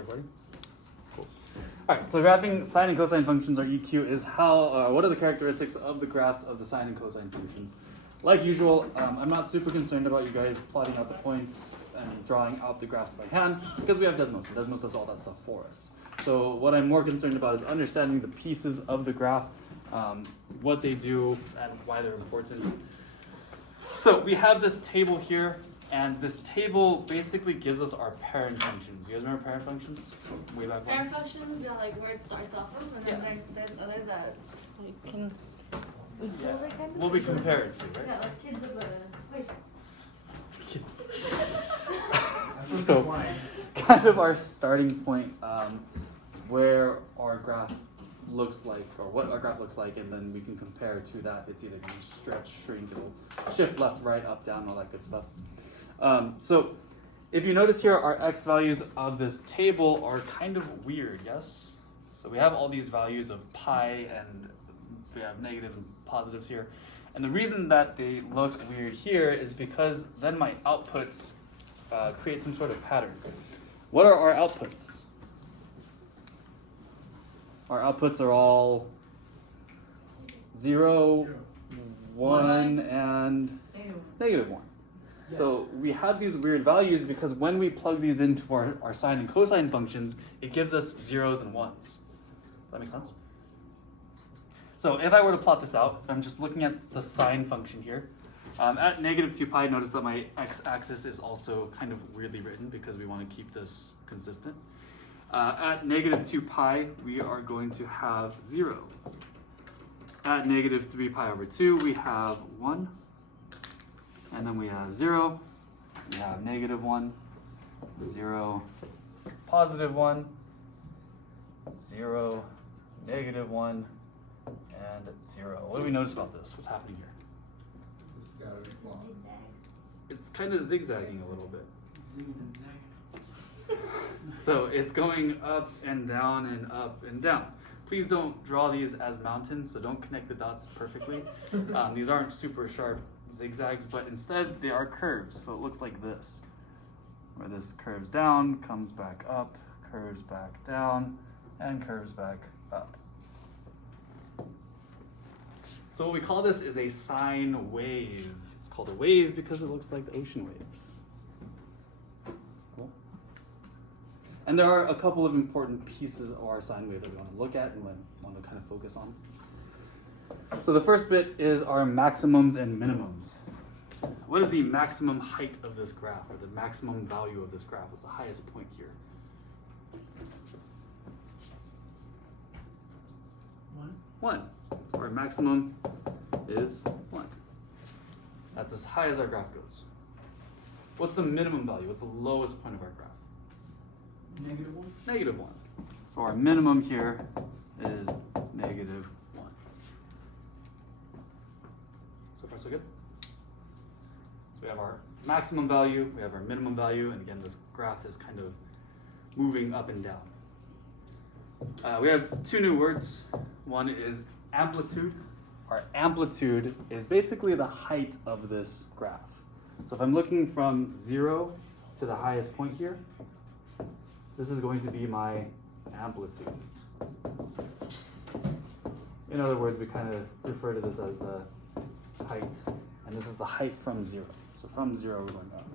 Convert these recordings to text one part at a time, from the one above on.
recording? Cool. All right, so graphing sine and cosine functions, or EQ, is how, what are the characteristics of the graphs of the sine and cosine functions? Like usual, I'm not super concerned about you guys plotting out the points and drawing out the graphs by hand, because we have Desmos, and Desmos does all that stuff for us. So what I'm more concerned about is understanding the pieces of the graph, what they do, and why they're important. So we have this table here, and this table basically gives us our parent functions. You guys remember parent functions? Way back when? Parent functions are like where it starts off of, and then there's others that we can equal it kind of. What we compare it to, right? Yeah, like kids of a wait. So, kind of our starting point, where our graph looks like, or what our graph looks like, and then we can compare to that. It's either going to stretch, shrink, it'll shift left, right, up, down, all that good stuff. So if you notice here, our x values of this table are kind of weird, yes? So we have all these values of pi, and we have negative and positives here. And the reason that they look weird here is because then my outputs create some sort of pattern. What are our outputs? Our outputs are all 0, 1, and -1. Yes. So we have these weird values because when we plug these into our sine and cosine functions, it gives us zeros and ones. Does that make sense? So if I were to plot this out, if I'm just looking at the sine function here, at -2 pi, notice that my x-axis is also kind of weirdly written because we want to keep this consistent. At -2 pi, we are going to have 0. At -3 pi over 2, we have 1. And then we have 0, we have -1, 0, +1, 0, -1, and 0. What do we notice about this? What's happening here? It's a scattering plot. It's kind of zigzagging a little bit. Zigging and zagging. So it's going up and down and up and down. Please don't draw these as mountains, so don't connect the dots perfectly. These aren't super sharp zigzags, but instead they are curves. So it looks like this, where this curves down, comes back up, curves back down, and curves back up. So what we call this is a sine wave. It's called a wave because it looks like the ocean waves. Cool. And there are a couple of important pieces of our sine wave that we want to look at and want to kind of focus on. So the first bit is our maximums and minimums. What is the maximum height of this graph, or the maximum value of this graph? What's the highest point here? 1. So our maximum is 1. That's as high as our graph goes. What's the minimum value? What's the lowest point of our graph? -1. -1. So our minimum here is -1. So far, so good? So we have our maximum value, we have our minimum value, and again, this graph is kind of moving up and down. We have 2 new words. One is amplitude. Our amplitude is basically the height of this graph. So if I'm looking from 0 to the highest point here, this is going to be my amplitude. In other words, we kind of refer to this as the height, and this is the height from 0. So from 0, we're going up.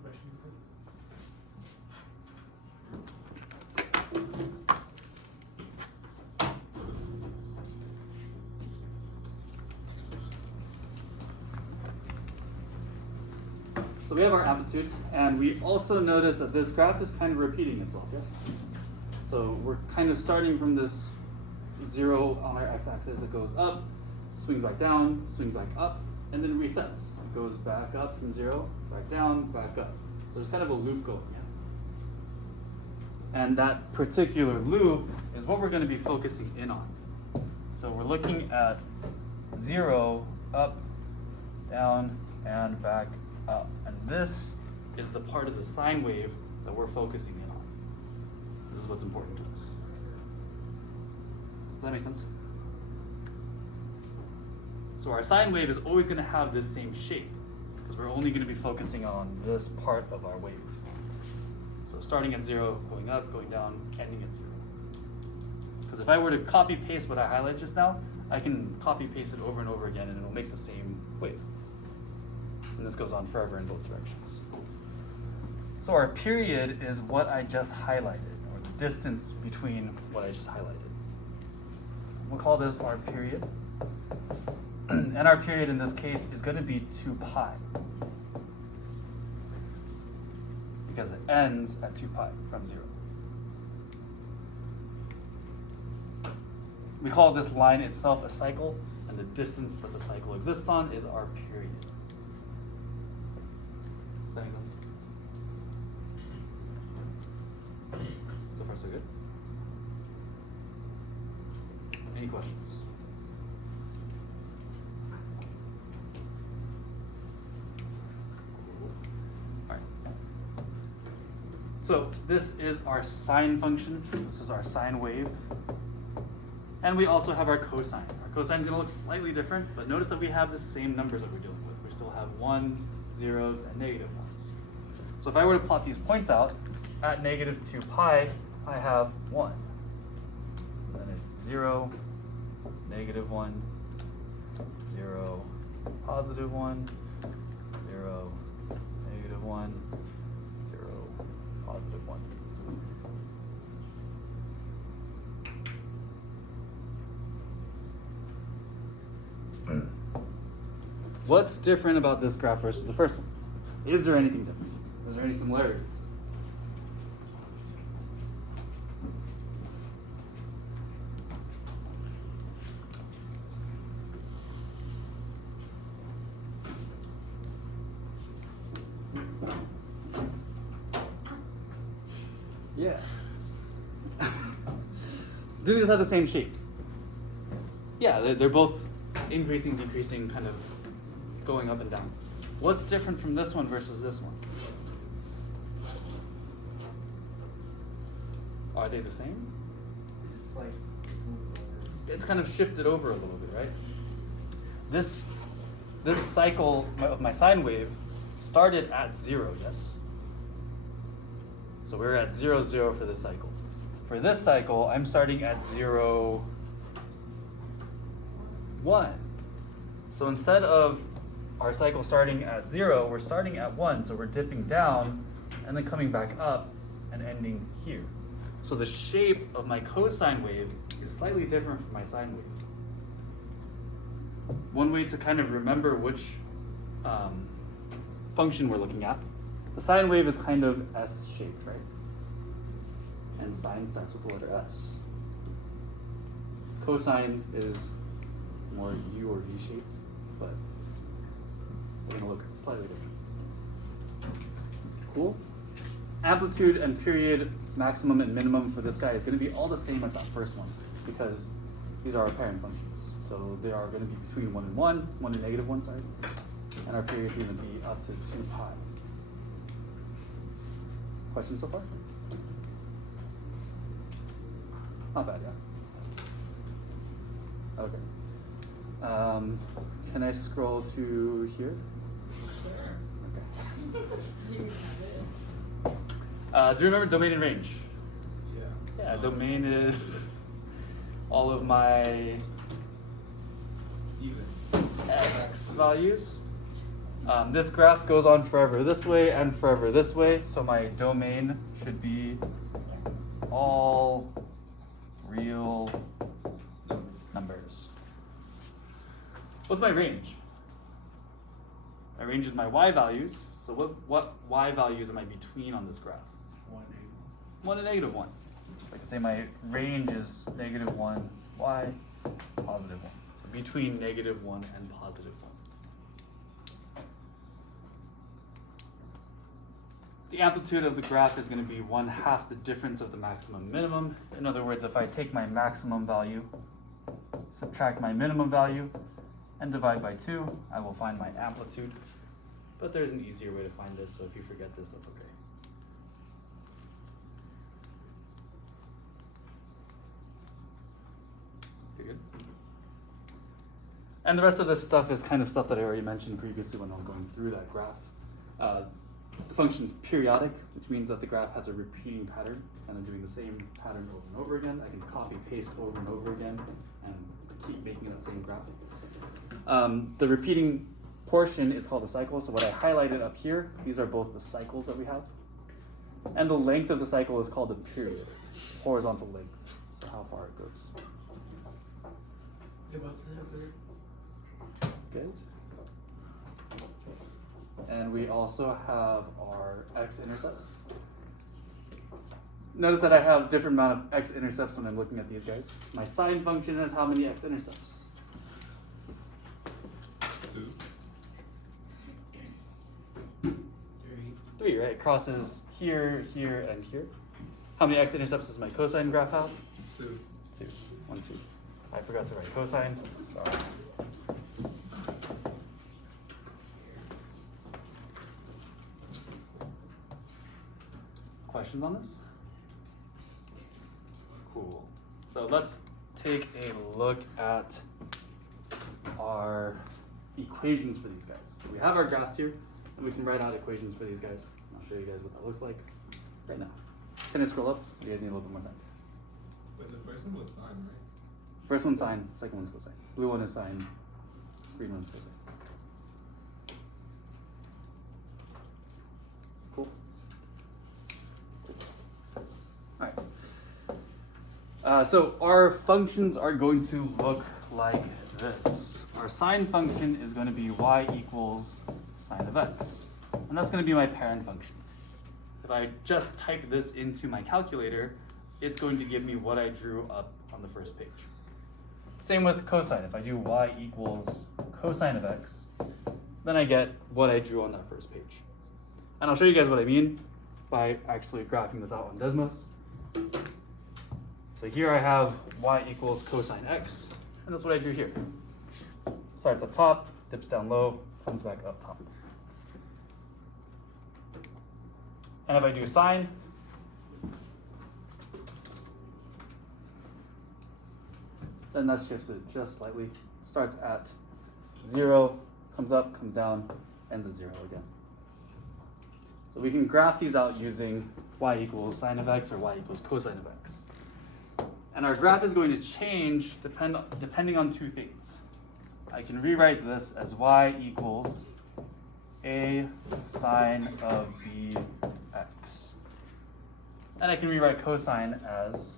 So we have our amplitude, and we also notice that this graph is kind of repeating itself, yes? So we're kind of starting from this 0 on our x-axis. It goes up, swings back down, swings back up, and then resets. It goes back up from 0, back down, back up. So there's kind of a loop going, yeah? And that particular loop is what we're going to be focusing in on. So we're looking at 0, up, down, and back up. And this is the part of the sine wave that we're focusing in on. This is what's important to us. Does that make sense? So our sine wave is always going to have this same shape because we're only going to be focusing on this part of our wave. So So starting at 0, going up, going down, ending at 0. Because if I were to copy paste what I highlighted just now, I can copy paste it over and over again and it'll make the same wave. And this goes on forever in both directions. So our period is what I just highlighted, or the distance between what I just highlighted. We'll call this our period. And our period in this case is going to be 2 pi. Because it ends at 2 pi from 0. We call this line itself a cycle, and the distance that the cycle exists on is our period. Does that make sense? So far, so good. Any questions? Cool. All right. So this is our sine function. This is our sine wave. And we also have our cosine. Our cosine is going to look slightly different, but notice that we have the same numbers that we're dealing with. We still have 1s, 0s, and negative 1s. So if I were to plot these points out, at negative 2 pi, I have 1. And then it's 0, negative 1, 0, positive 1, 0, negative 1, 0, positive 1. What's different about this graph versus the first one? Is there anything different? Is there any similarities? Yeah. Do these have the same shape? Yeah, they're both increasing, decreasing, kind of going up and down. What's different from this one versus this one? Are they the same? It's like It's kind of shifted over a little bit, right? This cycle of my sine wave started at 0, yes? So we're at 0, 0 for this cycle. For this cycle, I'm starting at 0, 1. So instead of our cycle starting at 0, we're starting at 1, so we're dipping down and then coming back up and ending here. So the shape of my cosine wave is slightly different from my sine wave. One way to kind of remember which function we're looking at, the sine wave is kind of S-shaped, right? And sine starts with the letter S. Cosine is more U or V-shaped, but they're going to look slightly different. Cool. Amplitude and period, maximum and minimum for this guy is going to be all the same as that first one because these are our parent functions. So they are going to be between 1 and 1, 1 and negative 1, sorry. And our period is going to be up to 2 pi. Questions so far? Not bad, yeah? Okay. Can I scroll to here? Okay. Do you remember domain and range? yeah. Yeah, domain is all of my Even. x values. This graph goes on forever this way and forever this way, so my domain should be all real numbers. What's my range? My range is my y values, so what y values am I between on this graph? 1 and negative 1. I can say my range is negative 1, y, positive 1. So between negative 1 and positive 1. The amplitude of the graph is going to be 1/2 the difference of the maximum minimum. In other words, if I take my maximum value, subtract my minimum value, and divide by 2, I will find my amplitude. But there's an easier way to find this, so if you forget this, that's okay. Okay, good. And the rest of this stuff is kind of stuff that I already mentioned previously when I was going through that graph. The function's periodic, which means that the graph has a repeating pattern. It's kind of doing the same pattern over and over again. I can copy paste over and over again and keep making that same graph. The repeating portion is called the cycle. So what I highlighted up here, these are both the cycles that we have. And the length of the cycle is called the period, horizontal length. So how far it goes. Yeah, what's that there? Good. And we also have our x-intercepts. Notice that I have different amount of x-intercepts when I'm looking at these guys. My sine function has how many x-intercepts? 2. 3, right? It crosses here, here, and here. How many x-intercepts does my cosine graph have? 2. 2. 1, 2. I forgot to write cosine. Sorry. Questions on this? Cool. So let's take a look at our equations for these guys. So we have our graphs here, and we can write out equations for these guys. I'll show you guys what that looks like right now. Can I scroll up? You guys need a little bit more time. Wait, the first one was sine, right? First one's sine, second one's cosine. Blue one is sine, green one's cosine. Cool. All right. So our functions are going to look like this. Our sine function is going to be y equals sine of x. And that's going to be my parent function. If I just type this into my calculator, it's going to give me what I drew up on the first page. Same with cosine. If I do y equals cosine of x, then I get what I drew on that first page. And I'll show you guys what I mean by actually graphing this out on Desmos. So here I have y equals cosine x, and that's what I drew here. Starts up top, dips down low, comes back up top. And if I do sine, then that shifts it just slightly. Starts at 0, comes up, comes down, ends at 0 again. So we can graph these out using y equals sine of x or y equals cosine of x. And our graph is going to change depending on two things. I can rewrite this as y equals a sine of bx. And I can rewrite cosine as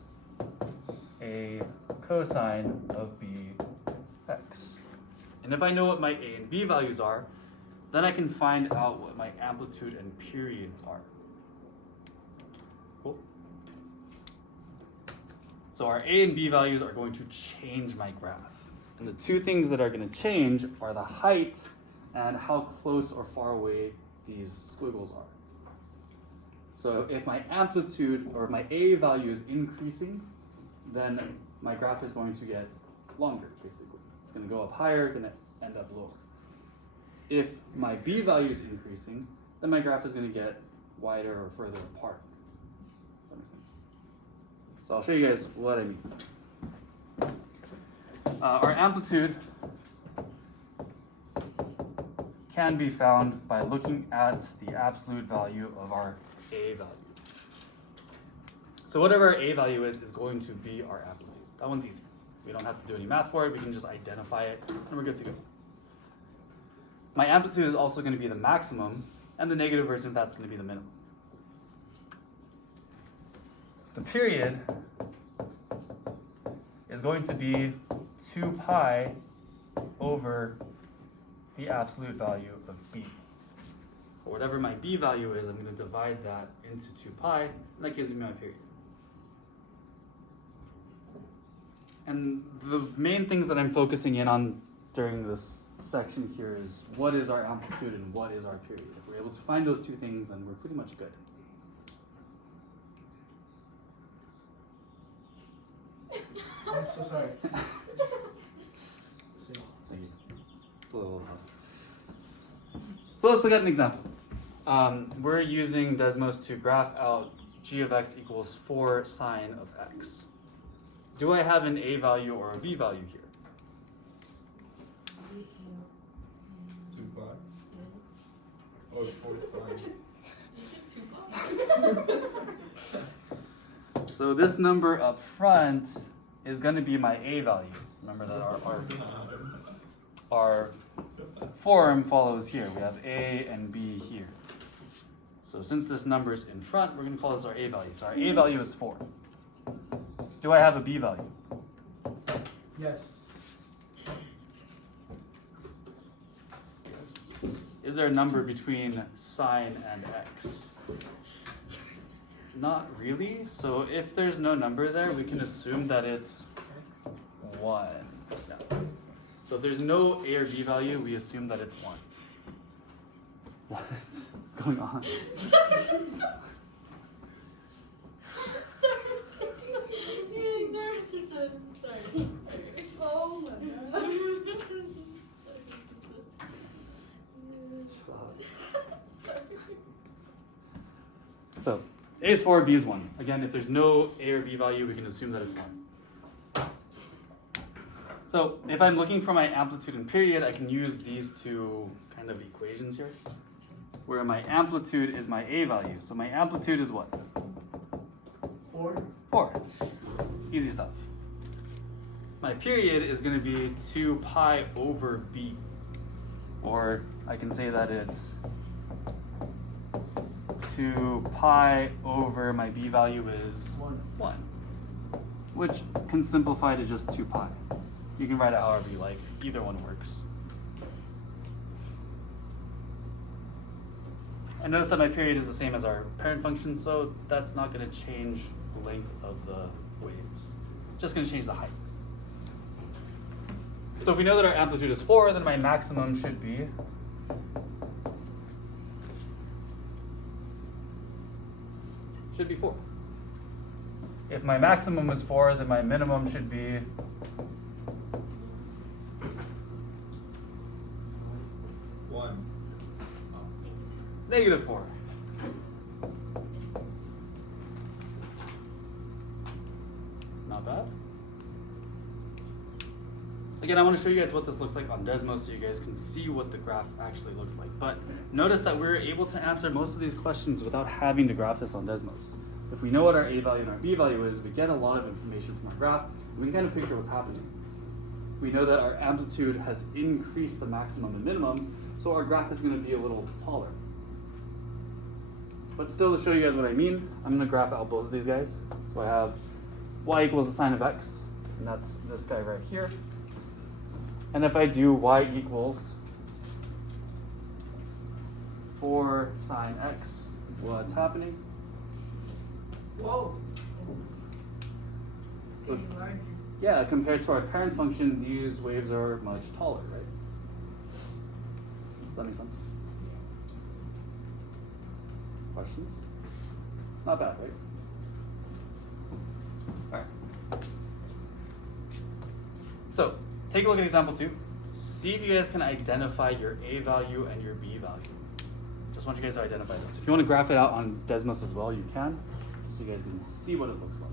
a cosine of bx. And if I know what my a and b values are, then I can find out what my amplitude and periods are. Cool? So our a and b values are going to change my graph. And the two things that are going to change are the height and how close or far away these squiggles are. So if my amplitude or my a value is increasing, then my graph is going to get longer, basically. It's going to go up higher, going to end up lower. If my b value is increasing, then my graph is going to get wider or further apart. Does that make sense? So I'll show you guys what I mean. Our amplitude can be found by looking at the absolute value of our a value. So whatever our a value is going to be our amplitude. That one's easy. We don't have to do any math for it. We can just identify it, and we're good to go. My amplitude is also going to be the maximum, and the negative version of that's going to be the minimum. The period is going to be 2 pi over the absolute value of b. But whatever my b value is, I'm going to divide that into 2 pi, and that gives me my period. And the main things that I'm focusing in on during this section here is what is our amplitude and what is our period. If we're able to find those two things, then we're pretty much good. I'm so sorry. Thank you. It's a little hard. So let's look at an example. We're using Desmos to graph out g of x equals 4 sine of x. Do I have an a value or a b value here? 2 pi. Oh, it's 4 sine. So this number up front is going to be my a value. Remember that our form follows here. We have a and b here. So since this number is in front, we're going to call this our a value. So our a value is 4. Do I have a b value? Yes. Yes. Is there a number between sine and x? Not really. So if there's no number there, we can assume that it's 1. Yeah. So if there's no a or b value, we assume that it's 1. What's going on? Sorry. Oh my god. So a is 4, b is 1. Again, if there's no a or b value, we can assume that it's 1. So if I'm looking for my amplitude and period, I can use these two kind of equations here, where my amplitude is my a value. So my amplitude is what? 4. 4. Easy stuff. My period is going to be 2 pi over b. Or I can say that it's 2 pi over my b value is 1, which can simplify to just 2 pi. You can write it however you like. Either one works. And notice that my period is the same as our parent function, so that's not going to change the length of the waves. Just going to change the height. So if we know that our amplitude is 4, then my maximum should be should be 4. If my maximum is 4, then my minimum should be -4. Not bad. Again, I want to show you guys what this looks like on Desmos so you guys can see what the graph actually looks like. But notice that we're able to answer most of these questions without having to graph this on Desmos. If we know what our a value and our b value is, we get a lot of information from our graph, and we can kind of picture what's happening. We know that our amplitude has increased the maximum and minimum, so our graph is going to be a little taller. But still, to show you guys what I mean, I'm going to graph out both of these guys. So I have y equals the sine of x, and that's this guy right here. And if I do y equals 4 sine x, what's happening? Whoa. So, yeah, compared to our parent function, these waves are much taller, right? Does that make sense? Questions? Not bad, right? All right. So, take a look at example 2. See if you guys can identify your a value and your b value. Just want you guys to identify those. If you want to graph it out on Desmos as well, you can, just so you guys can see what it looks like.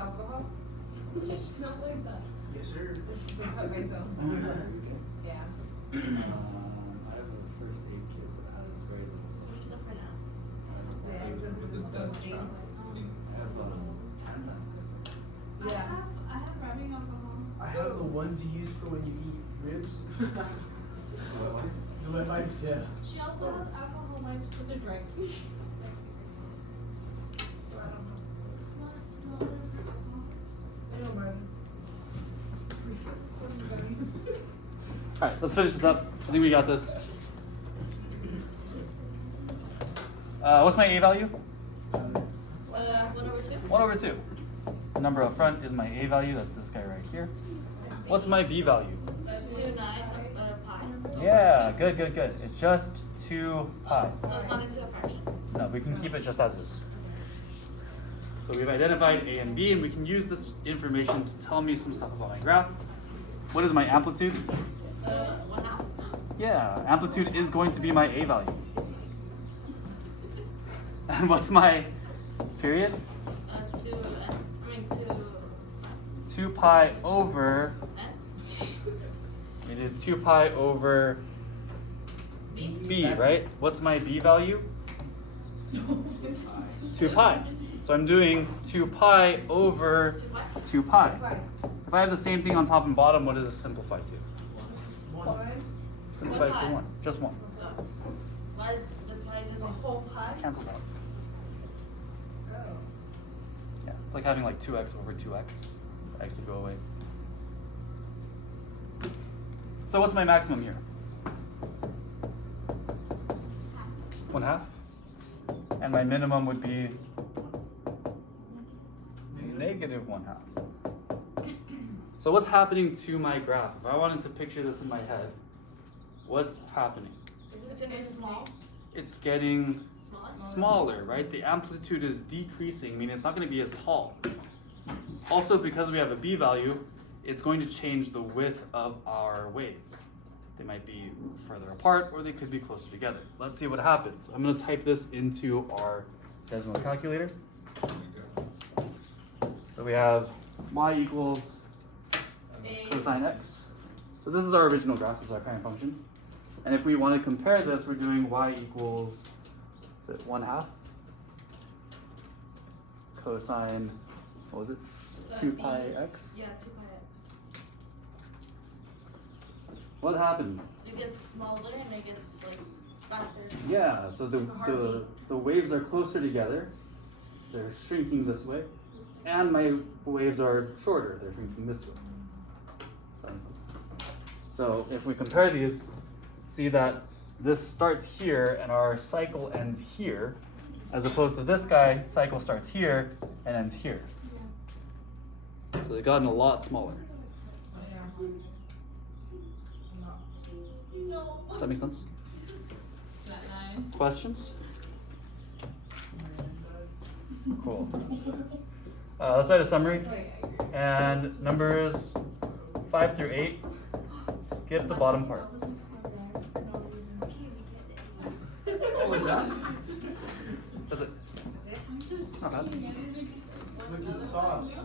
alcohol? It's not like that. Yes, sir. Okay, so. Yeah. I have a first aid kit that has very little stuff. What's up for now? I have hand sanitizer. Yeah. I have rubbing alcohol. I have the ones you use for when you eat ribs. The wet wipes, yeah. She also has alcohol wipes for the drink. I know, Marvin. Alright, let's finish this up. I think we got this. What's my A value? 1/2. 1/2. The number up front is my A value, that's this guy right here. What's my B value? 2/9 pi. Yeah, good, good, good. It's just 2 pi. So it's not into a fraction. No, we can keep it just as is. So we've identified A and B, and we can use this information to tell me some stuff about my graph. What is my amplitude? 1/2. Yeah, amplitude is going to be my A value. And what's my period? 2 pi over, we did 2 pi over B, right? What's my B value? 2 pi. So I'm doing 2 pi over 2 pi. If I have the same thing on top and bottom, what does this simplify to? Simplifies to 1. Just 1. Why the pi does a whole pi? Cancels out. Yeah, it's like having like 2x over 2x. The x would go away. So what's my maximum here? 1/2. And my minimum would be negative 1/2. So what's happening to my graph? If I wanted to picture this in my head, what's happening? Is it small? It's getting Smaller? smaller, right? The amplitude is decreasing, meaning it's not going to be as tall. Also, because we have a B value, it's going to change the width of our waves. They might be further apart or they could be closer together. Let's see what happens. I'm going to type this into our Desmos calculator. So we have y equals cosine x. So this is our original graph, this is our parent function. And if we want to compare this, we're doing y equals, is it 1/2? Cosine, what was it? 2 pi x? Yeah, 2 pi x. What happened? It gets smaller and it gets like faster. Yeah, so the waves are closer together. They're shrinking this way. And my waves are shorter. They're shrinking this way. That makes sense. So if we compare these, see that this starts here and our cycle ends here, as opposed to this guy, cycle starts here and ends here. So they've gotten a lot smaller. Does that make sense? Questions? Cool. Let's write a summary. And numbers 5 through 8, skip the bottom part. Oh, like that? That's it. Not bad. Look at the sauce.